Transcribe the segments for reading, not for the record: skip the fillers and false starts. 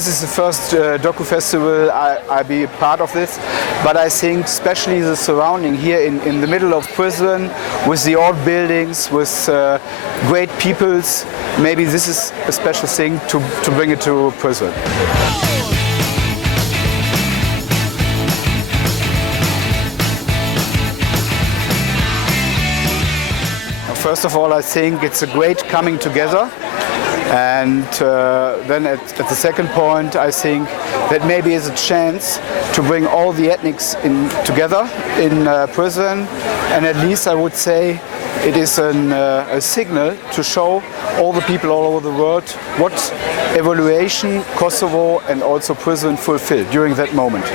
this is the first docu festival I'll be part of this, but I think especially the surrounding here in the middle of Brisbane, with the old buildings, with great peoples, maybe this is a special thing to bring it to Brisbane. First of all, I think it's a great coming together. And then at the second point, I think that maybe is a chance to bring all the ethnics together in Brisbane. And at least I would say it is a signal to show all the people all over the world what evaluation Kosovo and also Brisbane fulfilled during that moment.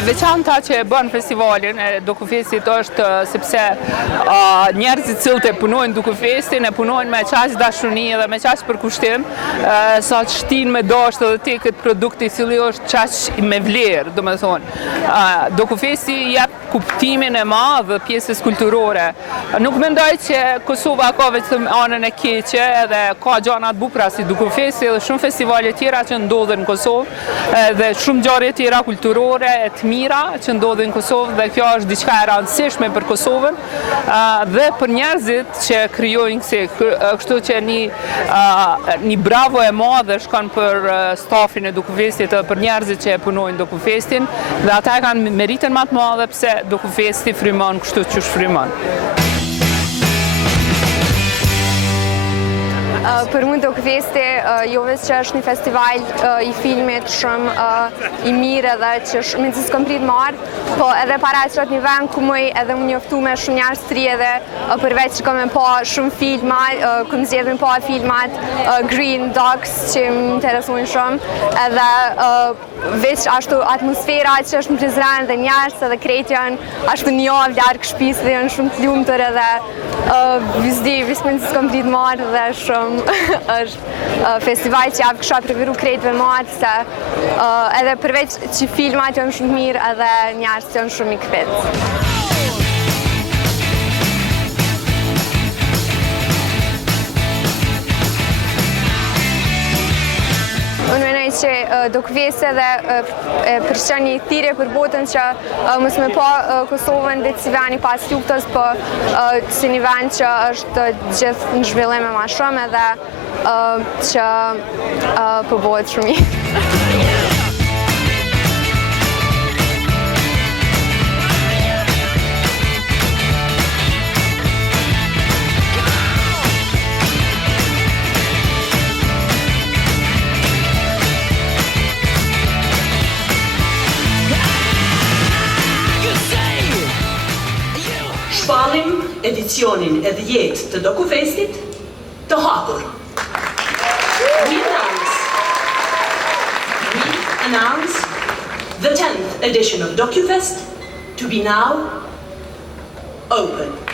Veçanta që e bën festivalin e Dokufestit është sepse njerëzit cilët e punojnë Dokufestin e punojnë me qaq dashuri dhe me qaq përkushtim sa të shtin me dashur edhe te këtë produkt i cili është qaq me vlerë, domethënë. Dokufesti jep kuptimin e madh dhe pjesës kulturore. Nuk mendoj që Kosova ka vetëm anën e keqe, edhe ka gjëra të bukura si Dokufesti dhe shumë festivale tjera që ndodhen në Kosovë dhe shumë ngjarje tjera kulturore të mira që ndodhin në Kosovë dhe kjo është diçka e rëndësishme për Kosovën dhe për njerëzit që krijojnë kështu që një bravo e madhe shkon për stafin e Dokufestit dhe për njerëzit që e punojnë Dokufestin dhe ata kanë meritën më të madhe pse Dokufesti frymon kështu që frymon. Për mua Dokufesti jo vetëm që është një festival i filmit shumë i mirë edhe që shumë të s'kam prit marr, po edhe para që një vend ku më edhe më njoftu me shumë njerëz të ri edhe përveç që kam pa shumë filma, kam zgjedhur pa filmat Green Dogs që më interesojnë shumë, edhe veç ashtu atmosfera që është në Prizren dhe njerëz edhe krejt janë ashtu një javë larg shtëpisë dhe janë shumë të lumtur edhe vismë të s'kam prit marr dhe shumë është festival që javë kësha preferu krejtve matë se edhe përveç që filmat janë shumë mirë edhe njerëz janë shumë i këpit. Unë menoj që Dokufesti edhe përshën një thirrje për botën që mos me pa Kosovën dhe si veni pas luftës, po si një vend që është gjithë në zhvillim më shumë edhe që po bëhet shumë mirë. Shpallim edicionin e 10 të Dokufestit të hapur. We announce the 10th edition of DocuFest to be now open.